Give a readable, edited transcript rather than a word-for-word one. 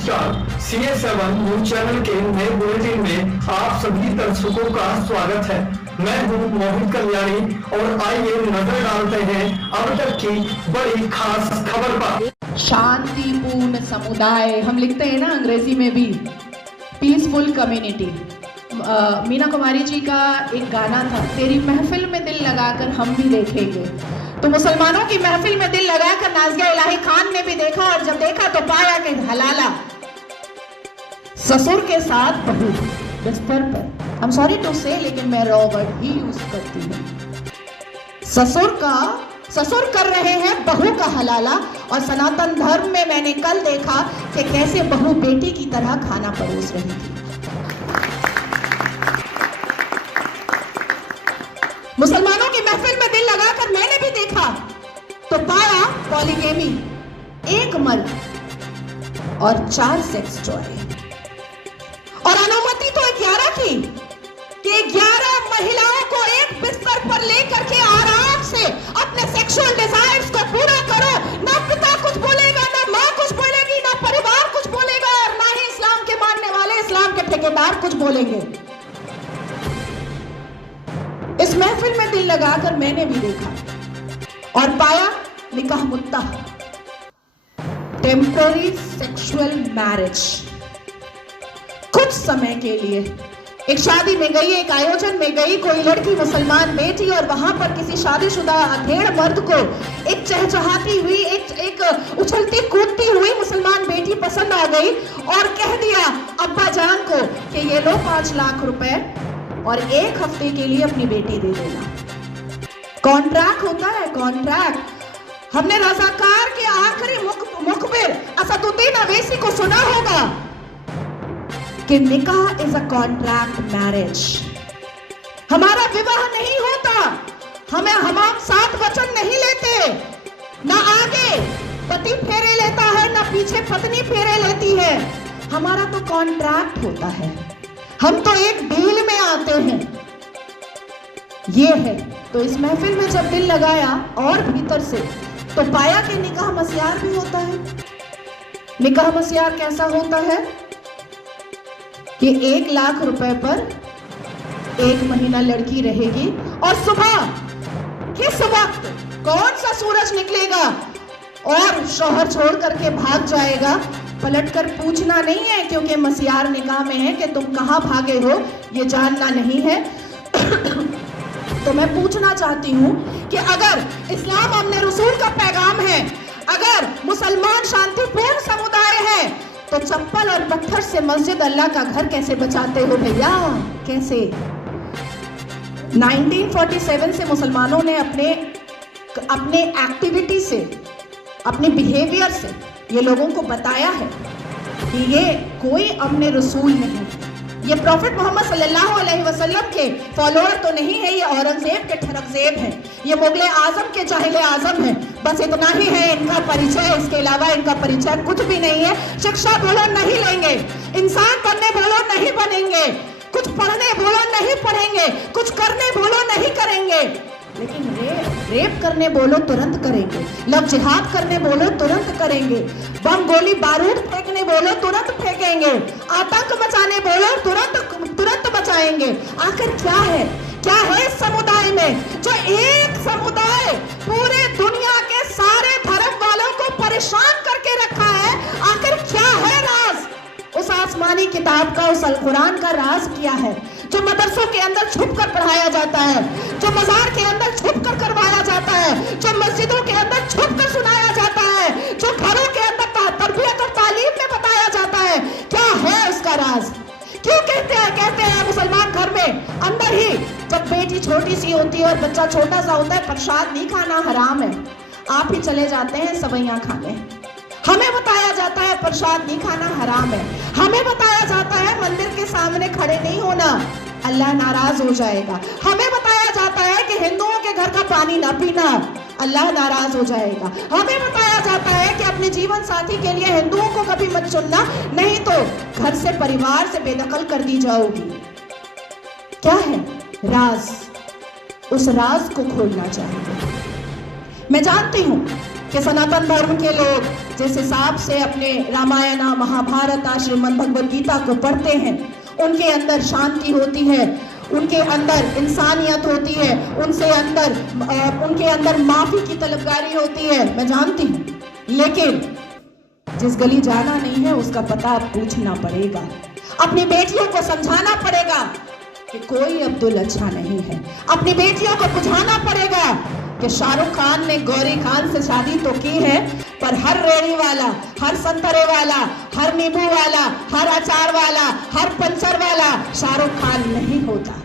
CS7 news channel के नए bulletin में आप सभी दर्शकों का स्वागत है। मैं हूं मोहित कल्याणी और आइए नजर डालते हैं अब तक की बड़ी खास खबर पर। शांतिपूर्ण समुदाय हम लिखते हैं ना अंग्रेजी में भी, पीसफुल कम्युनिटी। मीना कुमारी जी का एक गाना था, तेरी महफिल में दिल लगाकर हम भी देखेंगे। तो मुसलमानों की महफिल में दिल लगाकर नाज़िया इलाही खान ने भी देखा, और जब देखा तो पाया कि हलाला ससुर के साथ बहू बिस्तर पर, आई एम सॉरी टू से, लेकिन मैं रॉ वर्ड ही यूज करती हूँ। ससुर कर रहे हैं बहू का हलाला। और सनातन धर्म में मैंने कल देखा कि कैसे बहू बेटी की तरह खाना परोस रही थी। मुसलमानों की महफिल में दिल लगाकर मैंने भी देखा तो पाया पॉलीगेमी, एक मर्द और 4 सेक्स टॉय। और अनुमति तो 11 की कि 11 महिलाओं को एक बिस्तर पर लेकर के आराम से अपने सेक्सुअल डिजायर्स को पूरा करो। ना पिता कुछ बोलेगा, ना माँ कुछ बोलेगी, ना परिवार कुछ बोलेगा, और ना ही इस्लाम के मानने वाले इस्लाम के ठेकेदार कुछ बोलेंगे। इस महफिल में दिल लगाकर मैंने भी देखा और पाया निकाह मुद्दा, टेम्पररी सेक्सुअल मैरिज। कुछ समय के लिए एक शादी में गई, एक आयोजन में गई कोई लड़की मुसलमान बेटी, और वहां पर किसी शादीशुदा अधेड़ मर्द को एक चहचहाती हुई, एक उछलती कूदती हुई मुसलमान बेटी पसंद आ गई और कह दिया अब्बा जान को कि ये लो 5 लाख रुपए और 1 हफ्ते के लिए अपनी बेटी दे देना। कॉन्ट्रैक्ट होता है, कॉन्ट्रैक्ट। हमने रज़ाकार के आखिरी मुखबिर असदुद्दीन अवैसी को सुना होगा कि निकाह इज अ कॉन्ट्रैक्ट मैरिज। हमारा विवाह नहीं होता, हम साथ वचन नहीं लेते, ना आगे पति फेरे लेता है, ना पीछे पत्नी फेरे लेती है। हमारा तो कॉन्ट्रैक्ट होता है, हम तो एक डील में आते हैं। ये है। तो इस महफिल में जब दिल लगाया और भीतर से, तो पाया कि निकाह मस्यार भी होता है। निकाह मस्यार कैसा होता है कि 1 लाख रुपए पर 1 महीना लड़की रहेगी, और सुबह किस वक्त कौन सा सूरज निकलेगा और शौहर छोड़ करके भाग जाएगा, पलटकर पूछना नहीं है, क्योंकि मस्यार निकाह में है कि तुम कहां भागे हो ये जानना नहीं है। तो मैं पूछना चाहती हूं कि अगर इस्लाम अपने रसूल का पैगाम है, अगर मुसलमान शांतिपूर्ण समुदाय है, तो चप्पल और पत्थर से मस्जिद अल्लाह का घर कैसे बचाते हो भैया? कैसे? 1947 से मुसलमानों ने अपने एक्टिविटी से, अपने बिहेवियर से ये लोगों को बताया है कि ये कोई अपने रसूल नहीं, ये प्रॉफिट मोहम्मद सल्लल्लाहु अलैहि वसल्लम के फॉलोअर तो नहीं है, ये औरंगजेब के ठरकजेब हैं, ये मुगले आजम के जाहिले आजम हैं। बस इतना ही है इनका परिचय, इसके अलावा इनका परिचय कुछ भी नहीं है। शिक्षा बोलो नहीं लेंगे, इंसान बनने बोलो नहीं बनेंगे, कुछ पढ़ने बोलो नहीं पढ़ेंगे, कुछ करने बोलो नहीं करेंगे, लेकिन रेप करने बोलो तुरंत करेंगे, लव जिहाद करने बोलो तुरंत करेंगे, बम गोली बारूद फेंकने बोलो तुरंत फेंकेंगे, आतंक मचाने बोलो तुरंत मचाएंगे। आखिर क्या है इस समुदाय में जो एक समुदाय पूरे दुनिया के सारे धर्म वालों को परेशान करके रखा है? आखिर क्या है राज? उस आसमानी किताब का, उस अल कुरान का राज क्या है जो मदरसों के अंदर छुप कर पढ़ाया जाता है, जो मजार के अंदर छुप कर करवाया जाता है, जो मस्जिदों के अंदर छुप कर सुनाया जाता है, जो घरों के अंदर तरबियत और तालीम में बताया जाता है? क्या है उसका राज? क्यों कहते हैं मुसलमान घर में अंदर ही जब बेटी छोटी सी होती है और बच्चा छोटा सा होता है, प्रसाद नहीं खाना हराम है, आप ही चले जाते हैं सवैयां खाने। हमें बताया जाता है प्रसाद नहीं खाना हराम है, हमें बताया जाता है मंदिर के सामने खड़े नहीं होना, अल्लाह नाराज हो जाएगा। हमें बताया जाता है कि हिंदुओं के घर का पानी ना पीना, अल्लाह नाराज हो जाएगा। हमें बताया जाता है कि अपने जीवन साथी के लिए हिंदुओं को कभी मत चुनना, नहीं तो घर से, परिवार से बेदखल कर दी जाओगी। क्या है राज? उस राज को खोलना चाहिए। मैं जानती हूं कि सनातन धर्म के लोग जिस हिसाब से अपने रामायण महाभारत श्रीमद् भगवद गीता को पढ़ते हैं, उनके अंदर शांति होती है, उनके अंदर इंसानियत होती है, उनके अंदर माफी की तलबगारी होती है, मैं जानती हूँ। लेकिन जिस गली जाना नहीं है उसका पता पूछना पड़ेगा। अपनी बेटियों को समझाना पड़ेगा कि कोई अब्दुल अच्छा नहीं है। अपनी बेटियों को बुझाना पड़ेगा कि शाहरुख खान ने गौरी खान से शादी तो की है, पर हर रेड़ी वाला, हर संतरे वाला, हर नींबू वाला, हर अचार वाला, हर पंचर वाला शाहरुख खान नहीं होता।